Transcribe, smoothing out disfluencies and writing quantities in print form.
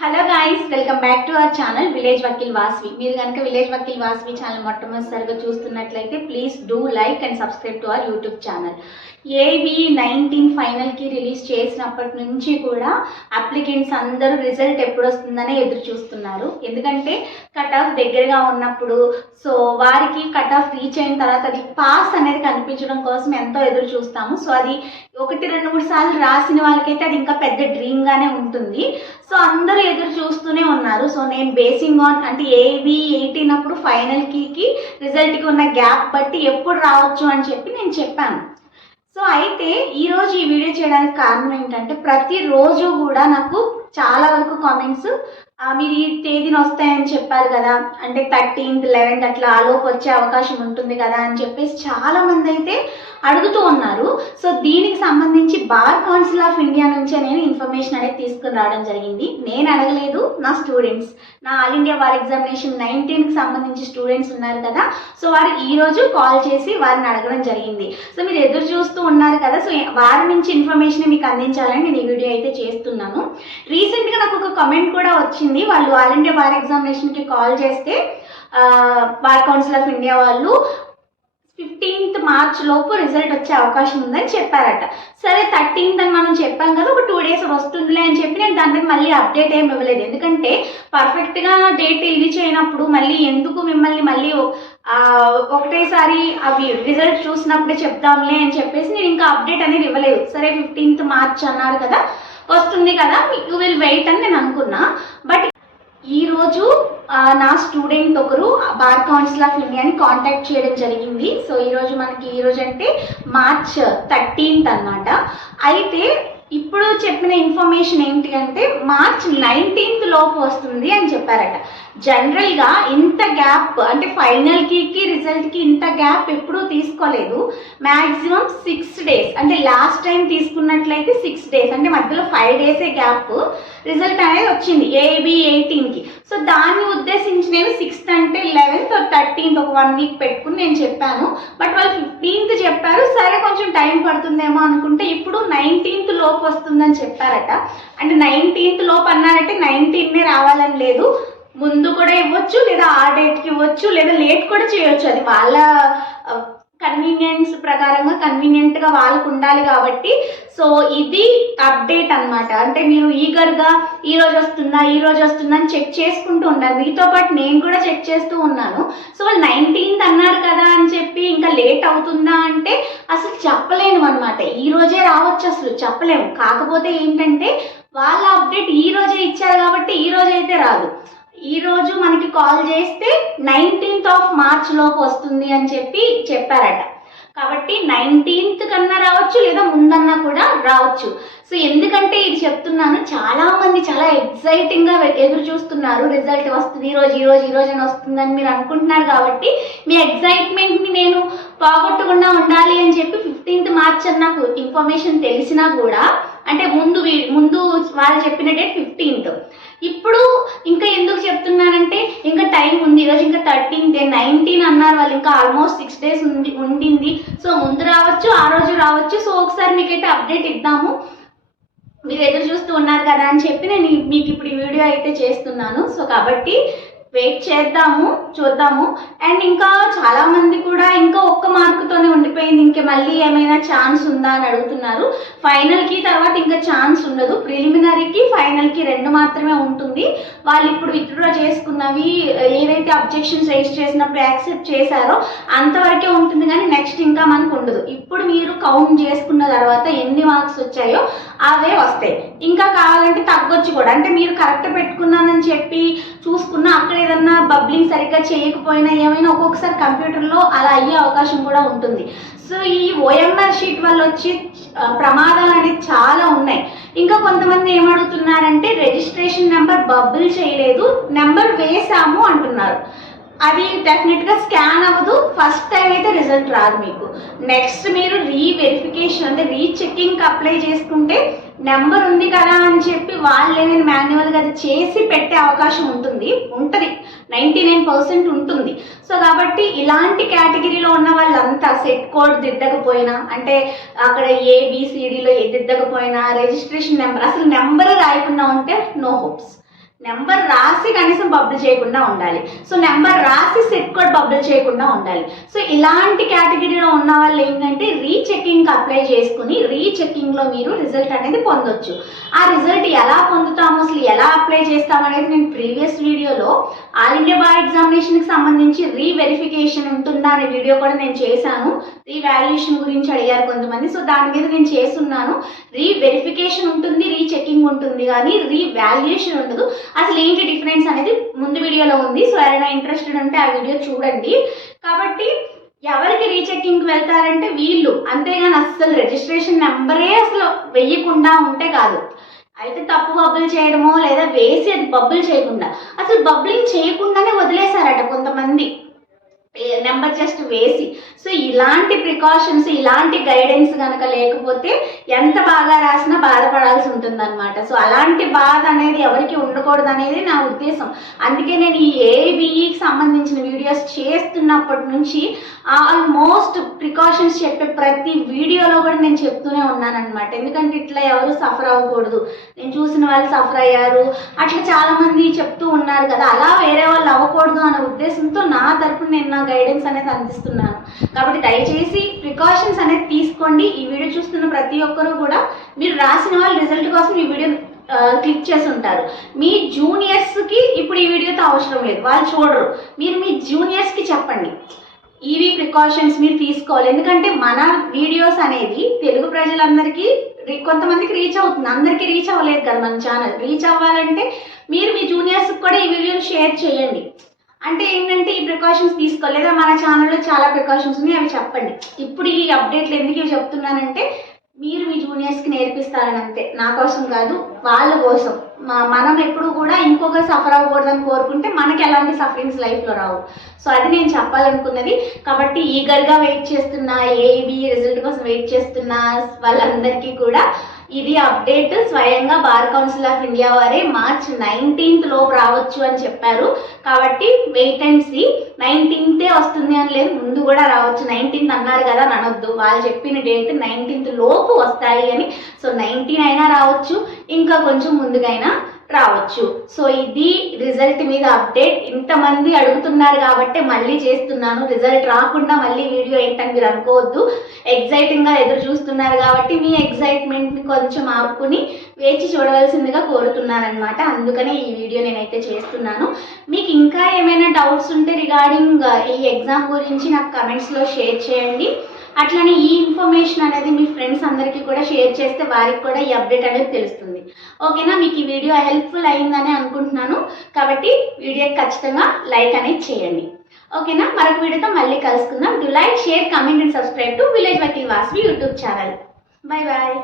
Hello guys, welcome back to our channel village Vakil Vasvi. మీరు కనుక village Vakil Vasvi channel మొట్టమొదటిసారిగా చూస్తున్నట్లయితే please do like and subscribe to our YouTube channel. AB19 ఫైనల్కి release చేసినప్పటి నుంచి కూడా అప్లికెంట్స్ అందరూ రిజల్ట్ ఎప్పుడు వస్తుందని ఎదురు చూస్తున్నారు. ఎందుకంటే కట్ ఆఫ్ దగ్గరగా ఉన్నప్పుడు సో వారికి కట్ ఆఫ్ రీచ్ అయిన తర్వాత అది పాస్ అనేది కనిపించడం కోసం ఎంతో ఎదురు చూస్తాము. సో అది 1-2-3 సార్లు రాసిన వాళ్ళకైతే అది ఇంకా పెద్ద డ్రీమ్గానే ఉంటుంది. సో అందరూ ఎదురు చూస్తూనే ఉన్నారు. సో నేను బేసింగ్ ఆన్ అంటే AB18 అప్పుడు ఫైనల్కి రిజల్ట్కి ఉన్న గ్యాప్ బట్టి ఎప్పుడు రావచ్చు అని చెప్పి నేను చెప్పాను. సో అయితే ఈరోజు ఈ వీడియో చేయడానికి కారణం ఏంటంటే ప్రతిరోజు కూడా నాకు చాలా వరకు కామెంట్స్ మీరు ఈ తేదీన వస్తాయని చెప్పారు కదా, అంటే 13th 11th అట్లా ఆలోపు వచ్చే అవకాశం ఉంటుంది కదా అని చెప్పేసి చాలామంది అయితే అడుగుతూ ఉన్నారు. సో దీనికి సంబంధించి బార్ కౌన్సిల్ ఆఫ్ ఇండియా నుంచే నేను ఇన్ఫర్మేషన్ అనేది తీసుకుని రావడం జరిగింది. నేను అడగలేదు, నా స్టూడెంట్స్, నా ఆల్ ఇండియా బార్ ఎగ్జామినేషన్ 19కి సంబంధించి స్టూడెంట్స్ ఉన్నారు కదా, సో వారు ఈరోజు కాల్ చేసి వారిని అడగడం జరిగింది. సో మీరు ఎదురు చూస్తూ ఉన్నారు కదా, సో వారి నుంచి ఇన్ఫర్మేషన్ మీకు అందించాలని నేను ఈ వీడియో అయితే చేస్తున్నాను. రీసెంట్గా నాకు ఒక కమెంట్ కూడా వచ్చింది. వాళ్ళు ఆల్ ఇండియా బార్ ఎగ్జామినేషన్కి కాల్ చేస్తే బార్ కౌన్సిల్ ఆఫ్ ఇండియా వాళ్ళు 15th మార్చ్ లోపు రిజల్ట్ వచ్చే అవకాశం ఉందని చెప్పారట. సరే 13th అని మనం చెప్పాం కదా, ఒక 2 days వస్తుందిలే అని చెప్పి నేను దాని మీద మళ్ళీ అప్డేట్ ఏమి ఇవ్వలేదు. ఎందుకంటే పర్ఫెక్ట్గా డేట్ రీచ్ అయినప్పుడు మళ్ళీ ఎందుకు మిమ్మల్ని మళ్ళీ ఒకటేసారి అవి రిజల్ట్ చూసినప్పుడే చెప్దాంలే అని చెప్పేసి నేను ఇంకా అప్డేట్ అనేది ఇవ్వలేదు. సరే 15th మార్చ్ అన్నారు కదా, వస్తుంది కదా, యూ విల్ వెయిట్ అని నేను అనుకున్నా. బట్ ఈరోజు నా స్టూడెంట్ ఒకరు బార్ కౌన్సిల్ ఆఫ్ ఇండియాని కాంటాక్ట్ చేయడం జరిగింది. సో ఈరోజు అంటే March 13th అన్నమాట. అయితే ఇప్పుడు చెప్పిన ఇన్ఫర్మేషన్ ఏంటి అంటే March 19th లోపు వస్తుంది అని చెప్పారట. జనరల్గా ఇంత గ్యాప్ అంటే ఫైనల్కి రిజల్ట్కి ఇంత గ్యాప్ ఎప్పుడూ తీసుకోలేదు. మ్యాక్సిమం 6 days, అంటే లాస్ట్ టైం తీసుకున్నట్లయితే 6 days, అంటే మధ్యలో 5 days గ్యాప్ రిజల్ట్ అనేది వచ్చింది AB18కి. సో దాన్ని ఉద్దేశించి నేను 6th అంటే 11th 13th ఒక 1 week పెట్టుకుని నేను చెప్పాను. బట్ వాళ్ళు 15th చెప్పారు. సరే కొంచెం టైం పడుతుందేమో అనుకుంటే ఇప్పుడు 19th లోపు వస్తుందని చెప్పారట. అంటే 19th లోపు అన్నారంటే 19నే రావాలని లేదు, ముందు కూడా ఇవ్వచ్చు, లేదా ఆ డేట్కి ఇవ్వచ్చు, లేదా లేట్ కూడా చేయొచ్చు. అది వాళ్ళ కన్వీనియన్స్ ప్రకారంగా కన్వీనియంట్గా వాళ్ళకు ఉండాలి కాబట్టి. సో ఇది అప్డేట్ అనమాట. అంటే మీరు ఈగర్గా ఈరోజు వస్తుందా అని చెక్ చేసుకుంటూ ఉన్నారు. మీతో పాటు నేను కూడా చెక్ చేస్తూ ఉన్నాను. సో వాళ్ళు 19th అన్నారు కదా అని చెప్పి ఇంకా లేట్ అవుతుందా అంటే అసలు చెప్పలేము అనమాట. ఈరోజే రావచ్చు, అసలు చెప్పలేము. కాకపోతే ఏంటంటే వాళ్ళ అప్డేట్ ఈరోజే ఇచ్చారు కాబట్టి ఈరోజు అయితే రాదు. ఈరోజు మనకి కాల్ చేస్తే 19th March లోపు వస్తుంది అని చెప్పి చెప్పారట. కాబట్టి 19th కన్నా రావచ్చు, లేదా ముందన్నా కూడా రావచ్చు. సో ఎందుకంటే ఇది చెప్తున్నాను, చాలామంది చాలా ఎక్సైటింగ్గా ఎదురు చూస్తున్నారు. రిజల్ట్ వస్తుంది ఈరోజు అని వస్తుందని మీరు అనుకుంటున్నారు. కాబట్టి మీ ఎక్సైట్మెంట్ని నేను పోగొట్టకుండా ఉండాలి అని చెప్పి 15th March అని నాకు ఇన్ఫర్మేషన్ తెలిసినా కూడా, అంటే ముందు వాళ్ళు చెప్పిన డేట్ 15th. ఇప్పుడు ఇంకా ఎందుకు చెప్తున్నానంటే ఇంకా టైం ఉంది. ఈరోజు ఇంకా 13th, 19 అన్నారు వాళ్ళు, ఇంకా ఆల్మోస్ట్ 6 days ఉండింది. సో ముందు రావచ్చు, ఆ రోజు రావచ్చు. సో ఒకసారి మీకైతే అప్డేట్ ఇద్దాము, మీరు ఎదురు చూస్తూ ఉన్నారు కదా అని చెప్పి నేను మీకు ఇప్పుడు ఈ వీడియో అయితే చేస్తున్నాను. సో కాబట్టి వెయిట్ చేద్దాము, చూద్దాము. అండ్ ఇంకా చాలామంది కూడా ఇంకా ఒక్క మార్కుతోనే ఉండిపోయింది, ఇంక మళ్ళీ ఏమైనా ఛాన్స్ ఉందా అని అడుగుతున్నారు. ఫైనల్కి తర్వాత ఇంకా ఛాన్స్ ఉండదు. ప్రిలిమినరీకి ఫైనల్కి 2 మాత్రమే ఉంటుంది. వాళ్ళు ఇప్పుడు విత్డ్రా చేసుకున్నవి ఏదైతే అబ్జెక్షన్స్ రైజ్ చేసినప్పుడు యాక్సెప్ట్ చేశారో అంతవరకే ఉంటుంది, కానీ నెక్స్ట్ ఇంకా మనకు ఉండదు. ఇప్పుడు మీరు కౌంట్ చేసుకున్న తర్వాత ఎన్ని మార్క్స్ వచ్చాయో అవే వస్తాయి. ఇంకా కావాలంటే తగ్గొచ్చు కూడా. అంటే మీరు కరెక్ట్ పెట్టుకున్నానని చెప్పి చూసుకున్నా అక్కడ ఏదన్నా బబ్లింగ్ సరిగ్గా చేయకపోయినా ఏమైనా ఒక్కొక్కసారి కంప్యూటర్లో అలా అయ్యే అవకాశం కూడా ఉంటుంది. సో ఈ OMR షీట్ వల్ల వచ్చి ప్రమాదాలు అనేది చాలా ఉన్నాయి. ఇంకా కొంతమంది ఏమడుగుతున్నారంటే రిజిస్ట్రేషన్ నెంబర్ బబుల్ చేయలేదు, నెంబర్ వేసాము అంటున్నారు. అది డెఫినెట్గా స్కాన్ అవ్వదు. ఫస్ట్ టైం అయితే రిజల్ట్ రాదు మీకు. నెక్స్ట్ మీరు రీవెరిఫికేషన్ అంటే రీచెక్కింగ్కి అప్లై చేసుకుంటే నెంబర్ ఉంది కదా అని చెప్పి వాళ్ళే మాన్యువల్గా అది చేసి పెట్టే అవకాశం ఉంటుంది 99% ఉంటుంది. సో కాబట్టి ఇలాంటి కేటగిరీలో ఉన్న వాళ్ళంతా సెట్ కోడ్ దిద్దకపోయినా, అంటే అక్కడ ABCDలో దిద్దకపోయినా, రిజిస్ట్రేషన్ నెంబర్ అసలు నెంబర్ రాయకుండా ఉంటే నో హోప్స్. నెంబర్ రాసి కనీసం బబుల్ చేయకుండా ఉండాలి. సో నెంబర్ రాసి సెట్ కోడ్ బబుల్ చేయకుండా ఉండాలి. సో ఇలాంటి కేటగిరీలో ఉన్న వాళ్ళు ఏంటంటే రీచెకింగ్కి అప్లై చేసుకుని రీచెకింగ్లో మీరు రిజల్ట్ అనేది పొందొచ్చు. ఆ రిజల్ట్ ఎలా పొందుతాము, అసలు ఎలా అప్లై చేస్తాము అనేది నేను ప్రీవియస్ వీడియోలో ఆల్ ఇండియా బార్ ఎగ్జామినేషన్కి సంబంధించి రీవెరిఫికేషన్ ఉంటుందా అనే వీడియో కూడా నేను చేశాను. రీవాల్యుయేషన్ గురించి అడిగారు కొంతమంది, సో దాని మీద నేను చేస్తున్నాను. రీవెరిఫికేషన్ ఉంటుంది, రీచెకింగ్ ఉంటుంది, కానీ రీవాల్యుయేషన్ ఉండదు. అసలు ఏంటి డిఫరెన్స్ అనేది ముందు వీడియోలో ఉంది. సో ఎవరైనా ఇంట్రెస్టెడ్ ఉంటే ఆ వీడియో చూడండి. కాబట్టి ఎవరికి రీచెకింగ్కి వెళ్తారంటే వీళ్ళు, అంతేగాని అసలు రిజిస్ట్రేషన్ నెంబరే అసలు వెయ్యకుండా ఉంటే కాదు. అయితే తప్పు బబుల్ చేయడమో లేదా వేసి అది బబుల్ చేయకుండా, అసలు బబులింగ్ చేయకుండానే వదిలేశారట కొంతమంది నెంబర్ జస్ట్ వేసి. సో ఇలాంటి ప్రికాషన్స్, ఇలాంటి గైడెన్స్ కనుక లేకపోతే ఎంత బాగా రాసినా బాధపడాల్సి ఉంటుందన్నమాట. సో అలాంటి బాధ అనేది ఎవరికి ఉండకూడదు అనేది నా ఉద్దేశం. అందుకే నేను ఈ ఏబిఈకి సంబంధించిన వీడియోస్ చేస్తున్నప్పటి నుంచి ఆల్మోస్ట్ ప్రికాషన్స్ చెప్పే ప్రతి వీడియోలో కూడా నేను చెప్తూనే ఉన్నానన్నమాట. ఎందుకంటే ఇట్లా ఎవరు సఫర్ అవ్వకూడదు, నేను చూసిన వాళ్ళు సఫర్ అయ్యారు అట్లా చాలామంది చెప్తూ ఉన్నారు కదా, అలా వేరే వాళ్ళు అవ్వకూడదు అనే ఉద్దేశంతో నా తరపున నేను నా గైడెన్స్ అనేది అందిస్తున్నాను. కాబట్టి దయచేసి ప్రికాషన్స్ అనేది తీసుకోండి. ఈ వీడియో చూస్తున్న ప్రతి ఒక్కరూ కూడా మీరు రాసిన వాళ్ళు రిజల్ట్ కోసం ఈ వీడియో క్లిక్ చేసి ఉంటారు. మీ జూనియర్స్కి ఇప్పుడు ఈ వీడియోతో అవసరం లేదు, వాళ్ళు చూడరు. మీరు మీ జూనియర్స్కి చెప్పండి ఇవి ప్రికాషన్స్ మీరు తీసుకోవాలి. ఎందుకంటే మన వీడియోస్ అనేది తెలుగు ప్రజలందరికీ కొంతమందికి రీచ్ అవుతుంది, అందరికీ రీచ్ అవ్వలేదు కదా మన ఛానల్. రీచ్ అవ్వాలంటే మీరు మీ జూనియర్స్కి కూడా ఈ వీడియోని షేర్ చేయండి. అంటే ఏంటంటే ఈ ప్రికాషన్స్ తీసుకోలేదా, మన ఛానల్లో చాలా ప్రికాషన్స్ ఉన్నాయి, అవి చెప్పండి. ఇప్పుడు ఈ అప్డేట్లు ఎందుకు ఇవి చెప్తున్నానంటే మీరు మీ జూనియర్స్కి నేర్పిస్తారని అంతే, నా కోసం కాదు, వాళ్ళ కోసం. మనం ఎప్పుడు కూడా ఇంకొకరు సఫర్ అవ్వకూడదని కోరుకుంటే మనకి ఎలాంటి సఫరింగ్స్ లైఫ్లో రావు. సో అది నేను చెప్పాలనుకున్నది. కాబట్టి ఈగర్గా వెయిట్ చేస్తున్న, ఏబి రిజల్ట్ కోసం వెయిట్ చేస్తున్న వాళ్ళందరికీ కూడా ఇది అప్డేట్ స్వయంగా బార్ కౌన్సిల్ ఆఫ్ ఇండియా వారే March 19th లోపు రావచ్చు అని చెప్పారు. కాబట్టి వెయిట్ అండ్ సీ. 19th వస్తుంది అని లేదు, ముందు కూడా రావచ్చు. 19th అన్నారు కదా అని అనొద్దు, వాళ్ళు చెప్పిన డేట్ 19th లోపు వస్తాయి అని. సో 19 అయినా రావచ్చు, ఇంకా కొంచెం ముందుకైనా రావచ్చు. సో ఇది రిజల్ట్ మీద అప్డేట్. ఇంతమంది అడుగుతున్నారు కాబట్టి మళ్ళీ చేస్తున్నాను. రిజల్ట్ రాకుండా మళ్ళీ వీడియో ఏంటని మీరు అనుకోవద్దు. ఎగ్జైటింగ్గా ఎదురు చూస్తున్నారు కాబట్టి మీ ఎగ్జైట్మెంట్ని కొంచెం ఆపుకుని వేచి చూడవలసిందిగా కోరుతున్నానమాట. అందుకనే ఈ వీడియో నేనైతే చేస్తున్నాను. మీకు ఇంకా ఏమైనా డౌట్స్ ఉంటే రిగార్డింగ్ ఈ ఎగ్జామ్ గురించి నాకు కమెంట్స్లో షేర్ చేయండి. అట్లనే ఈ ఇన్ఫర్మేషన్ అనేది మీ ఫ్రెండ్స్ అందరికీ కూడా షేర్ చేస్తే వారికి కూడా ఈ అప్డేట్ అనేది తెలుస్తుంది. ఓకేనా, మీకు ఈ వీడియో హెల్ప్ఫుల్ అయిందని అనుకుంటున్నాను. కాబట్టి వీడియోకి ఖచ్చితంగా లైక్ అనేది చేయండి. ఓకేనా, మరొక వీడియోతో మళ్ళీ కలుసుకుందాం. Do like, share, comment and subscribe to village Vakil Vasvi YouTube channel. Bye bye.